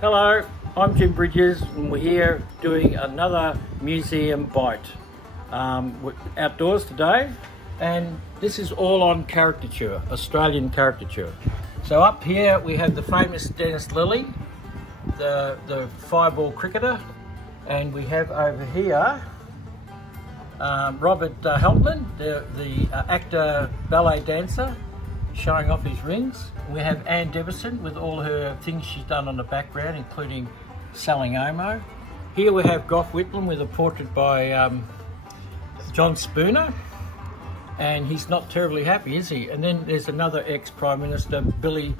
Hello, I'm Jim Bridges and we're here doing another museum bite. We're outdoors today and this is all on caricature, Australian caricature. So up here we have the famous Dennis Lilly, the fireball cricketer, and we have over here Robert Helpman, the actor ballet dancer, showing off his rings. We have Anne Deverson with all her things she's done on the background, including selling Omo. Here we have Gough Whitlam with a portrait by John Spooner, and he's not terribly happy, is he? And then there's another ex-Prime Minister, Billy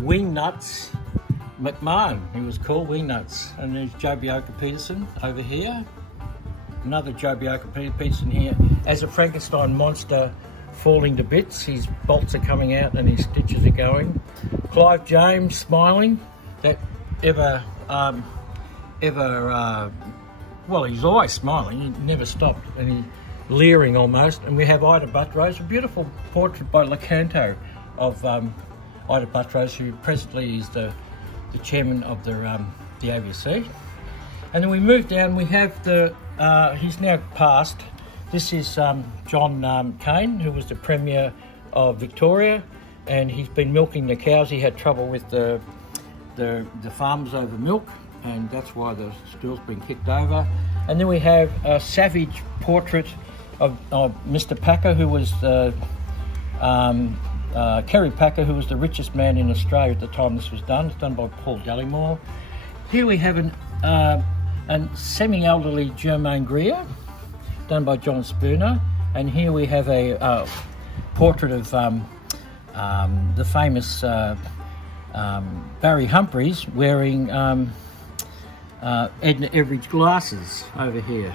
Wingnuts McMahon, he was called Wingnuts. And there's Joh Bjelke-Petersen over here. Another Joh Bjelke-Petersen here as a Frankenstein monster falling to bits. His bolts are coming out and his stitches are going. Clive James smiling, that well, he's always smiling, he never stopped, and he's leering almost. And we have Ida Buttrose, a beautiful portrait by Lecanto of Ida Buttrose, who presently is the chairman of the ABC. And then we move down, we have he's now passed. This is John Cain, who was the Premier of Victoria, and he's been milking the cows. He had trouble with the farmers over milk, and that's why the stool's been kicked over. And then we have a savage portrait of Mr. Packer, who was Kerry Packer, who was the richest man in Australia at the time this was done. It's done by Paul Gallimore. Here we have a semi-elderly Germaine Greer, done by John Spooner, and here we have a portrait of the famous Barry Humphries wearing Edna Everage glasses over here.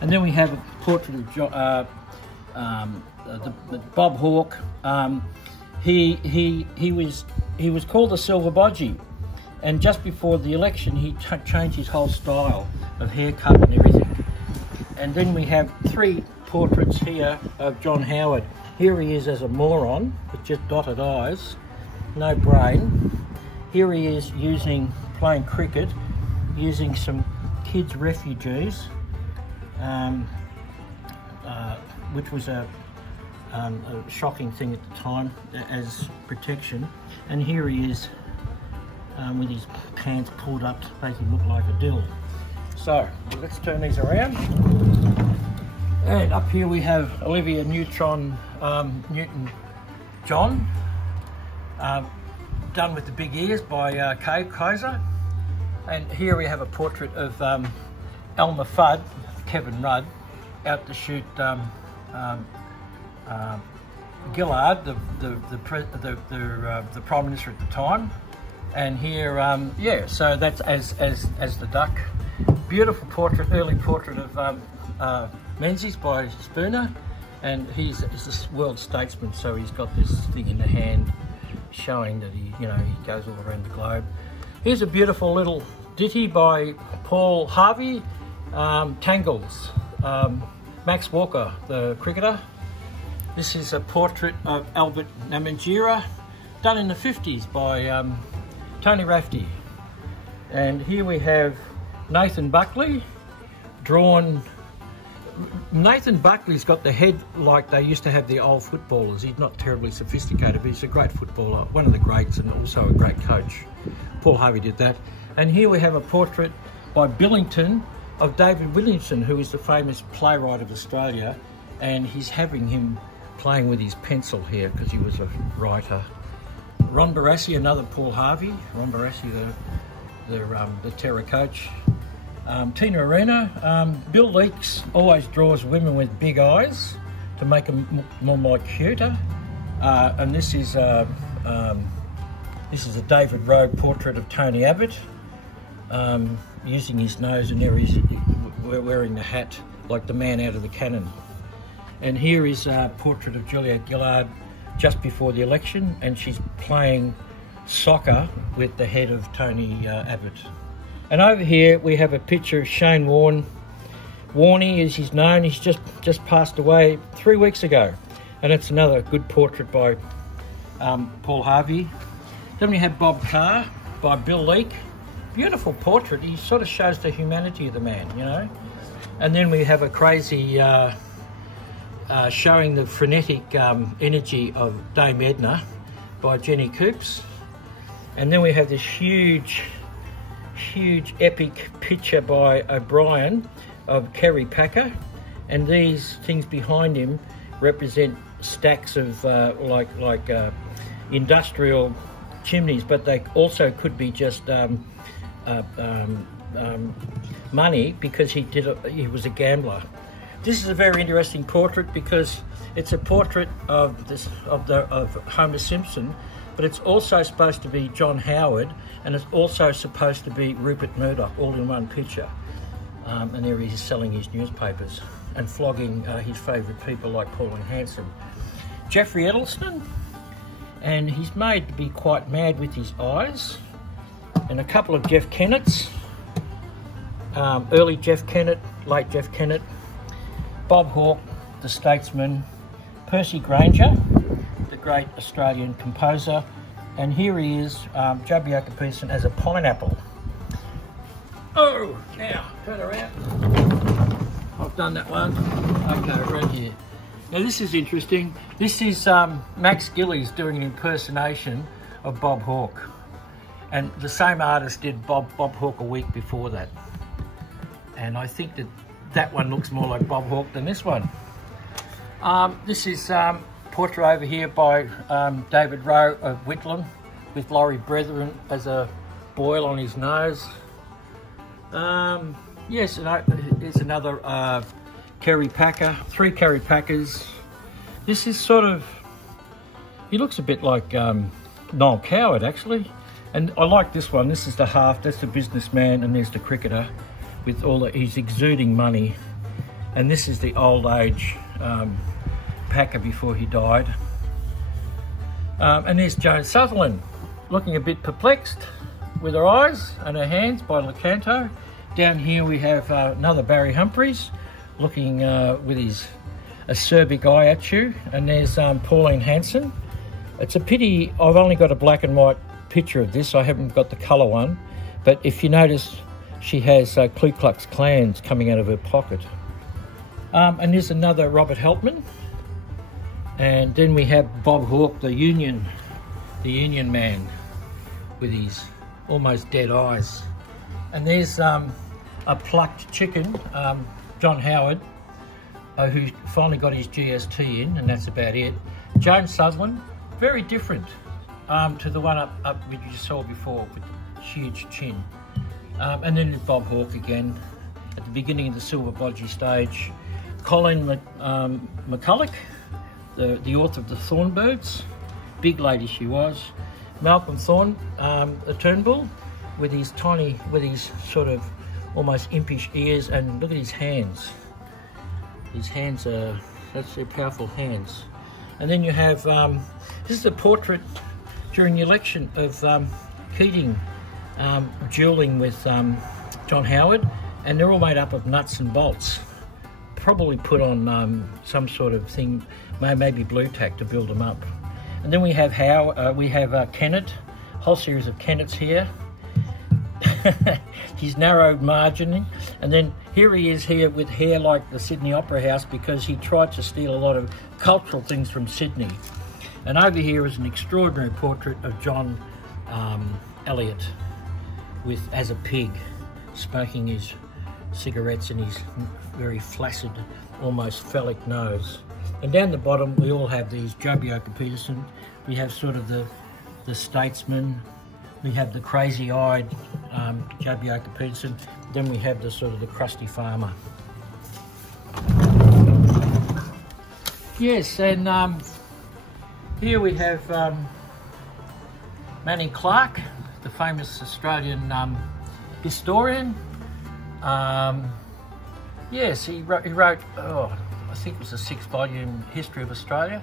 And then we have a portrait of Bob Hawke. He was called the Silver Bodgie, and just before the election he changed his whole style of haircut and everything. And then we have three portraits here of John Howard. Here he is as a moron with just dotted eyes, no brain. Here he is playing cricket, using some kids' refugees, which was a shocking thing at the time as protection. And here he is with his pants pulled up to make him look like a dill. So let's turn these around. And up here we have Olivia Newton-John, done with the big ears by Kaiser. And here we have a portrait of Elmer Fudd, Kevin Rudd, out to shoot Gillard, the Prime Minister at the time. And here, yeah, so that's as the duck. Beautiful portrait, early portrait of Menzies by Spooner, and he's a world statesman, so he's got this thing in the hand showing that he goes all around the globe. Here's a beautiful little ditty by Paul Harvey, Tangles. Max Walker, the cricketer. This is a portrait of Albert Namanjira, done in the 50s by Tony Rafferty. And here we have Nathan Buckley, drawn. Nathan Buckley's got the head like they used to have the old footballers. He's not terribly sophisticated, but he's a great footballer, one of the greats, and also a great coach. Paul Harvey did that. And here we have a portrait by Billington of David Williamson, who is the famous playwright of Australia, and he's having him playing with his pencil here because he was a writer. Ron Barassi, another Paul Harvey. Ron Barassi, the terror coach. Tina Arena. Bill Leakes always draws women with big eyes to make them more cuter. And this is a David Rowe portrait of Tony Abbott, using his nose, and there he's wearing the hat like the man out of the cannon. And here is a portrait of Juliette Gillard just before the election, and she's playing soccer with the head of Tony Abbott. And over here we have a picture of Shane Warne. Warney, as he's known, he's just passed away 3 weeks ago, and it's another good portrait by Paul Harvey. Then we have Bob Carr by Bill Leake. beautiful portrait. He sort of shows the humanity of the man, you know. And then we have a crazy showing the frenetic energy of Dame Edna by Jenny Coops. And then we have this huge epic picture by O'Brien of Caricature, and these things behind him represent stacks of industrial chimneys, but they also could be just money, because he was a gambler. This is a very interesting portrait because it's a portrait of Homer Simpson, but it's also supposed to be John Howard, and it's also supposed to be Rupert Murdoch, all in one picture. And there he is selling his newspapers and flogging his favourite people like Pauline Hanson. Jeffrey Edelston, and he's made to be quite mad with his eyes. And a couple of Jeff Kennetts, early Jeff Kennett, late Jeff Kennett, Bob Hawke, the statesman, Percy Granger, the great Australian composer, and here he is, Jabioka Peterson as a pineapple. Oh, now, turn around. I've done that one. Okay, right here. Now this is interesting. This is Max Gillies doing an impersonation of Bob Hawke. And the same artist did Bob Hawke a week before that. And I think that one looks more like Bob Hawke than this one. This is portrait over here by David Rowe of Whitlam, with Laurie Brethren as a boil on his nose. Yes, here's another Caricature, 3 Caricatures. This is sort of, he looks a bit like Noel Coward actually. And I like this one. This is the half, that's the businessman, and there's the cricketer with all the, he's exuding money. And this is the old age Packer before he died. And there's Joan Sutherland, looking a bit perplexed with her eyes and her hands by Lecanto. Down here we have another Barry Humphries, looking with his acerbic eye at you. And there's Pauline Hanson. It's a pity I've only got a black and white picture of this. I haven't got the colour one. But if you notice, she has Ku Klux Klans coming out of her pocket. And there's another Robert Helpman. And then we have Bob Hawke, the Union man, with his almost dead eyes. And there's a plucked chicken, John Howard, who finally got his GST in, and that's about it. Joan Sutherland, very different to the one up which you saw before with the huge chin. And then there's Bob Hawke again at the beginning of the Silver Bodgy stage. Colleen McCulloch, the author of the Thornbirds, big lady she was. Malcolm Thorne, the Turnbull, with his sort of almost impish ears, and look at his hands. His hands are, that's their powerful hands. And then you have, this is a portrait during the election of Keating duelling with John Howard, and they're all made up of nuts and bolts. Probably put on some sort of thing, maybe blue tack to build them up. And then we have Kennett, whole series of Kennetts here. His narrowed margining, and then here he is here with hair like the Sydney Opera House, because he tried to steal a lot of cultural things from Sydney. And over here is an extraordinary portrait of John Eliot as a pig, smoking his cigarettes and his very flaccid, almost phallic nose. And down the bottom we all have these Jabioka Peterson. We have sort of the statesman. We have the crazy-eyed Jabioka Peterson. Then we have the sort of the crusty farmer. Yes, and here we have Manning Clark, the famous Australian historian. Yes, he wrote oh, I think it was a 6-volume history of Australia.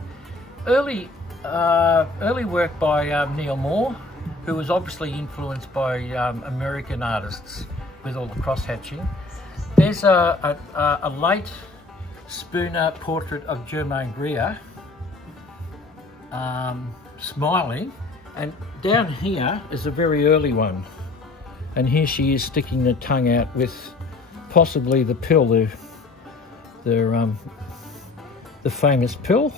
Early work by Neil Moore, who was obviously influenced by American artists with all the cross-hatching. There's a late Spooner portrait of Germaine Greer, smiling, and down here is a very early one. And here she is sticking the tongue out with possibly the pill, the famous pill.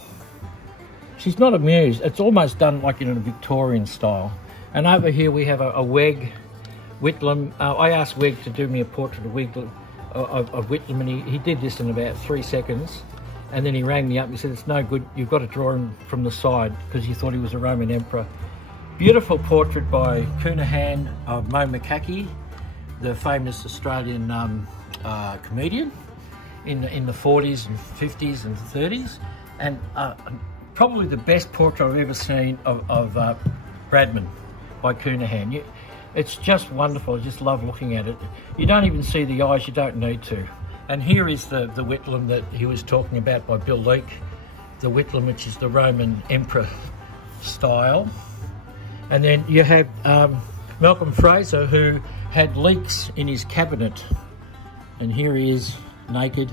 She's not amused. It's almost done like in a Victorian style. And over here we have a Weg Whitlam. I asked Weg to do me a portrait of Whitlam, and he did this in about 3 seconds. And then he rang me up and he said, it's no good, you've got to draw him from the side, because he thought he was a Roman emperor. Beautiful portrait by Cunahan of Mo McCarthy, the famous Australian comedian in the 40s and 50s and 30s. And probably the best portrait I've ever seen of Bradman by Cunahan. It's just wonderful. I just love looking at it. You don't even see the eyes, you don't need to. And here is the Whitlam that he was talking about by Bill Leake. The Whitlam, which is the Roman emperor style. And then you have Malcolm Fraser, who had leaks in his cabinet. And here he is, naked,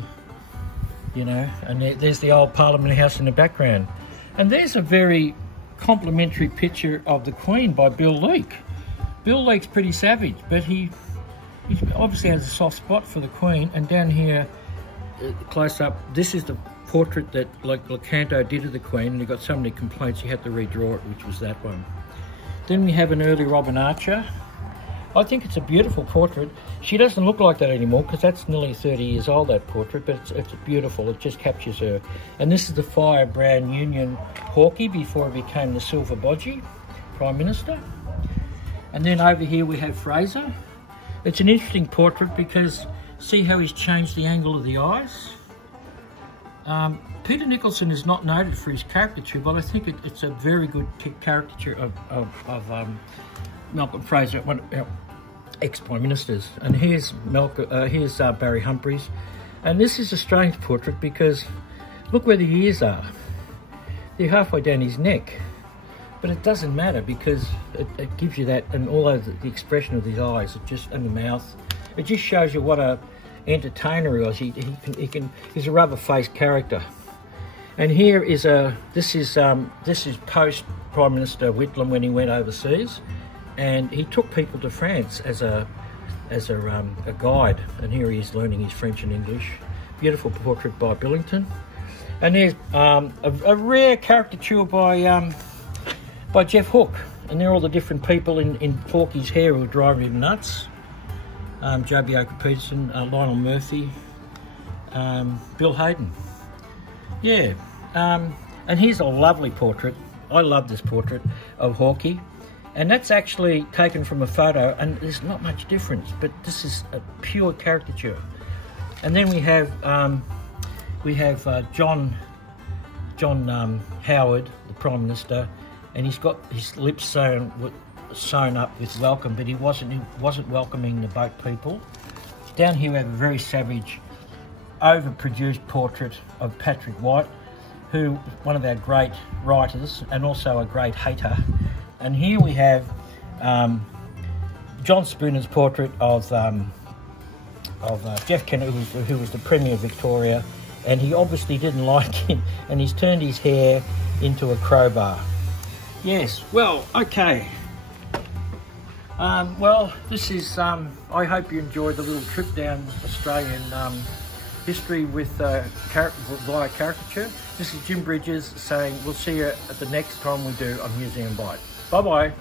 you know, and there's the old Parliament House in the background. And there's a very complimentary picture of the Queen by Bill Leake. Bill Leake's pretty savage, but he obviously has a soft spot for the Queen. And down here, close up, this is the portrait that Lecanto did of the Queen, and he got so many complaints he had to redraw it, which was that one. Then we have an early Robin Archer. I think it's a beautiful portrait. She doesn't look like that anymore because that's nearly 30 years old, that portrait, but it's beautiful. It just captures her. And this is the Fire Brown Union Hawke before he became the Silver Bodgie Prime Minister. And then over here we have Fraser. It's an interesting portrait because see how he's changed the angle of the eyes? Peter Nicholson is not noted for his caricature, but I think it's a very good caricature of Malcolm Fraser, one of our ex-Prime Ministers. And here's Barry Humphries. And this is a strange portrait because look where the ears are. They're halfway down his neck. But it doesn't matter because it gives you that, and all over the expression of his eyes, and the mouth. It just shows you what a entertainer he was. He's a rubber-faced character. And here is this is post Prime Minister Whitlam when he went overseas, and he took people to France as a guide. And here he is learning his French and English. Beautiful portrait by Billington. And there's a rare caricature by Jeff Hook, and they're all the different people in Forky's hair who are driving him nuts. Joby Oka-Peterson, Lionel Murphy, Bill Hayden. Yeah, and here's a lovely portrait. I love this portrait of Hawke, and that's actually taken from a photo, and there's not much difference, but this is a pure caricature. And then we have John Howard, the Prime Minister, and he's got his lips sewn up with welcome, but he wasn't welcoming the boat people. Down here we have a very savage, overproduced portrait of Patrick White, who one of our great writers and also a great hater. And here we have John Spooner's portrait of Jeff Kennett, who was the Premier of Victoria, and he obviously didn't like him, and he's turned his hair into a crowbar. Yes, well, okay. Well, this is, I hope you enjoyed the little trip down Australian history with via caricature. This is Jim Bridges saying we'll see you at the next time we do a Museum Bite. Bye-bye.